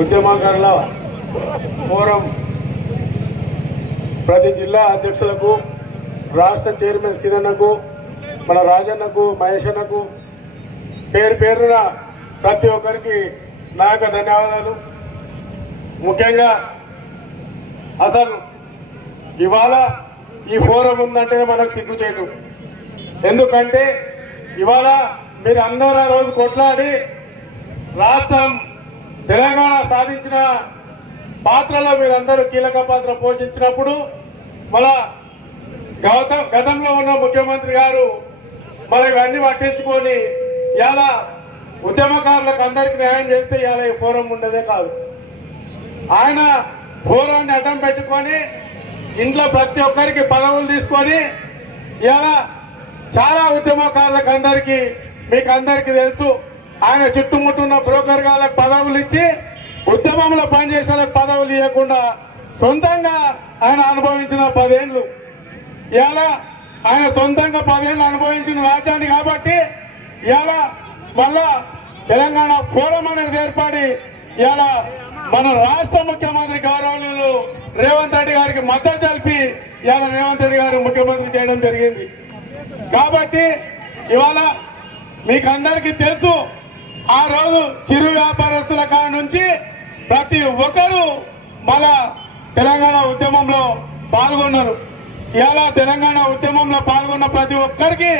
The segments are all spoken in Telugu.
ఉద్యమకారుల ఫోరం ప్రతి జిల్లా అధ్యక్షులకు, రాష్ట్ర చైర్మన్ సీనన్నకు, మన రాజన్నకు, మహేషన్నకు పేరు పేరున ప్రతి ఒక్కరికి నా యొక్క ధన్యవాదాలు. ముఖ్యంగా అసలు ఇవాళ ఈ ఫోరం ఉందంటే మనకు సిగ్గుచేటు. ఎందుకంటే ఇవాళ మీరు అందరూ ఆ రోజు కొట్లాడి రాష్ట్రం తెలంగాణ సాధించిన పాత్రలో మీరందరూ కీలక పాత్ర పోషించినప్పుడు మన గతంలో ఉన్న ముఖ్యమంత్రి గారు మన ఇవన్నీ పట్టించుకొని ఇలా ఉద్యమకారులకు అందరికీ న్యాయం చేస్తే ఇలా ఈ ఫోరం ఉండేదే కాదు. ఆయన ఫోరాన్ని అడ్డం పెట్టుకొని ఇంట్లో ప్రతి ఒక్కరికి పదవులు తీసుకొని ఇలా చాలా ఉద్యమకారులకు అందరికీ మీకు అందరికీ తెలుసు, ఆయన చుట్టుముట్టున్న బ్రోకర్ గాళ్ళకు పదవులు ఇచ్చి ఉద్యమంలో పనిచేసే వాళ్ళకి పదవులు ఇవ్వకుండా సొంతంగా ఆయన అనుభవించిన 10 ఏళ్ళు, ఇలా ఆయన సొంతంగా 10 ఏళ్ళు అనుభవించిన రాజ్యాన్ని కాబట్టి ఇలా మళ్ళా తెలంగాణ ఫోరం అనేది ఏర్పడి ఇలా మన రాష్ట్ర ముఖ్యమంత్రి గౌరవనీయులు రేవంత్ రెడ్డి గారికి మద్దతు తెలిపి ఇలా రేవంత్ రెడ్డి గారు ముఖ్యమంత్రి చేయడం జరిగింది. కాబట్టి ఇవాళ మీకు అందరికీ తెలుసు, ఆ రోజు చిరు వ్యాపారస్తుల కాడ నుంచి ప్రతి ఒక్కరూ మన తెలంగాణ ఉద్యమంలో పాల్గొన్నారు. ఇలా తెలంగాణ ఉద్యమంలో పాల్గొన్న ప్రతి ఒక్కరికి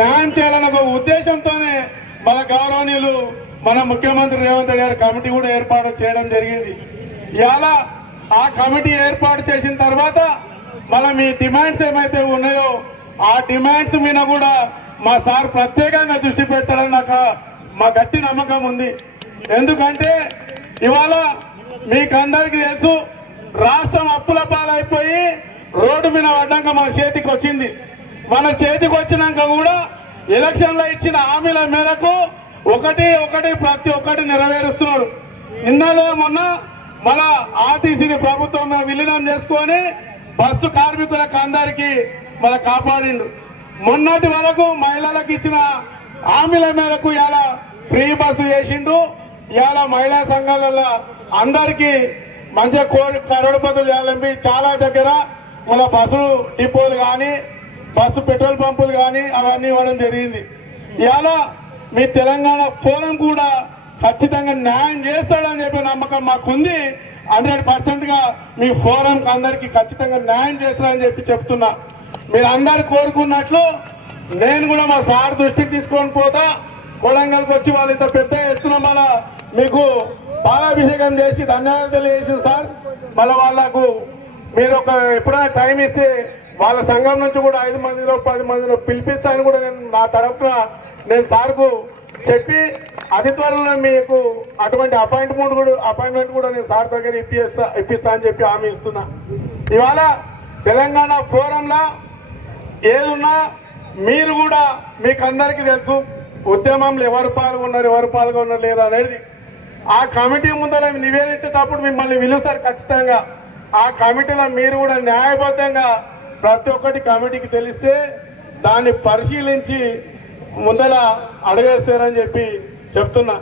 న్యాయం చేయాలన్న ఒక ఉద్దేశంతోనే మన గౌరవనీయులు మన ముఖ్యమంత్రి రేవంత్ రెడ్డి గారి కమిటీ కూడా ఏర్పాటు చేయడం జరిగింది. ఇలా ఆ కమిటీ ఏర్పాటు చేసిన తర్వాత మన మీ డిమాండ్స్ ఏమైతే ఉన్నాయో ఆ డిమాండ్స్ మీద కూడా మా సార్ ప్రత్యేకంగా దృష్టి పెట్టాలని నాకు మా గట్టి నమ్మకం ఉంది. ఎందుకంటే ఇవాళ మీకు అందరికీ తెలుసు, రాష్ట్రం అప్పుల పాలైపోయి రోడ్డు మీద పడ్డాక మన చేతికి వచ్చింది. మన చేతికి వచ్చినాక కూడా ఎలక్షన్లో ఇచ్చిన హామీల మేరకు ఒకటి ప్రతి ఒక్కటి నెరవేరుస్తున్నారు. నిన్నలో మొన్న మన ఆర్టీసీని ప్రభుత్వం విలీనం చేసుకొని బస్సు కార్మికులకు అందరికీ మన కాపాడిండు. మొన్నటి వరకు మహిళలకు ఇచ్చిన హామీల మేరకు ఇలా ఫ్రీ బస్సు చేసిండు. ఇలా మహిళా సంఘాలలో అందరికీ మంచిగా కరోడుపతులు చేయాలని చాలా దగ్గర మన బస్సు డిపోలు కానీ బస్సు పెట్రోల్ పంపులు కానీ అవన్నీ ఇవ్వడం జరిగింది. ఇలా మీ తెలంగాణ ఫోరం కూడా ఖచ్చితంగా న్యాయం చేస్తాడని చెప్పే నమ్మకం మాకుంది. 100%గా మీ ఫోరంకి అందరికీ ఖచ్చితంగా న్యాయం చేస్తారని చెప్పి చెప్తున్నా. మీరు అందరు కోరుకున్నట్లు నేను కూడా మా సార్ దృష్టికి తీసుకొని పోతా. కొడంగల్కి వచ్చి వాళ్ళు ఇంత పెద్ద ఎత్తున మన మీకు పాలాభిషేకం చేసి ధన్యవాదాలు తెలియజేసిన సార్. మళ్ళీ వాళ్ళకు మీరు ఎప్పుడైనా టైం ఇస్తే వాళ్ళ సంఘం నుంచి కూడా 5 మందిలో 10 మందిలో పిలిపిస్తానని కూడా నేను నా తరఫున నేను సార్కు చెప్పి అతి త్వరలో మీకు అటువంటి అపాయింట్మెంట్ కూడా నేను సార్ దగ్గర ఇప్పిస్తా అని చెప్పి హామీ ఇస్తున్నా. ఇవాళ తెలంగాణ ఫోరంలో ఏదున్నా మీరు కూడా మీకు అందరికీ తెలుసు, ఉద్యమంలో ఎవరు పాల్గొన్నారు లేదు అనేది ఆ కమిటీ ముందర నివేదించేటప్పుడు మిమ్మల్ని పిలుస్తారు ఖచ్చితంగా. ఆ కమిటీలో మీరు కూడా న్యాయబద్ధంగా ప్రతి ఒక్కటి కమిటీకి తెలిస్తే దాన్ని పరిశీలించి ముందర అడగేస్తారని చెప్పి చెప్తున్నా.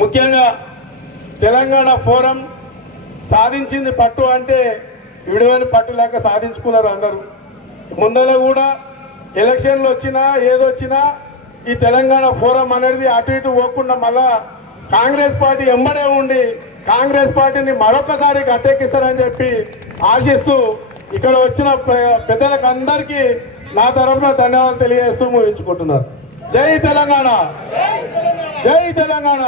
ముఖ్యంగా తెలంగాణ ఫోరం సాధించింది పట్టు అంటే విడివని పట్టు లేక సాధించుకున్నారు అందరూ. ముందర కూడా ఎలక్షన్లు వచ్చినా ఏదొచ్చినా ఈ తెలంగాణ ఫోరం అనేది అటు ఇటు పోకుండా మళ్ళా కాంగ్రెస్ పార్టీ ఎంబడే ఉండి కాంగ్రెస్ పార్టీని మరొకసారి గట్టెక్కిస్తారని చెప్పి ఆశిస్తూ ఇక్కడ వచ్చిన పెద్దలకు అందరికీ నా తరఫున ధన్యవాదాలు తెలియజేస్తూ ముగించుకుంటున్నారు. జై తెలంగాణ, జై తెలంగాణ.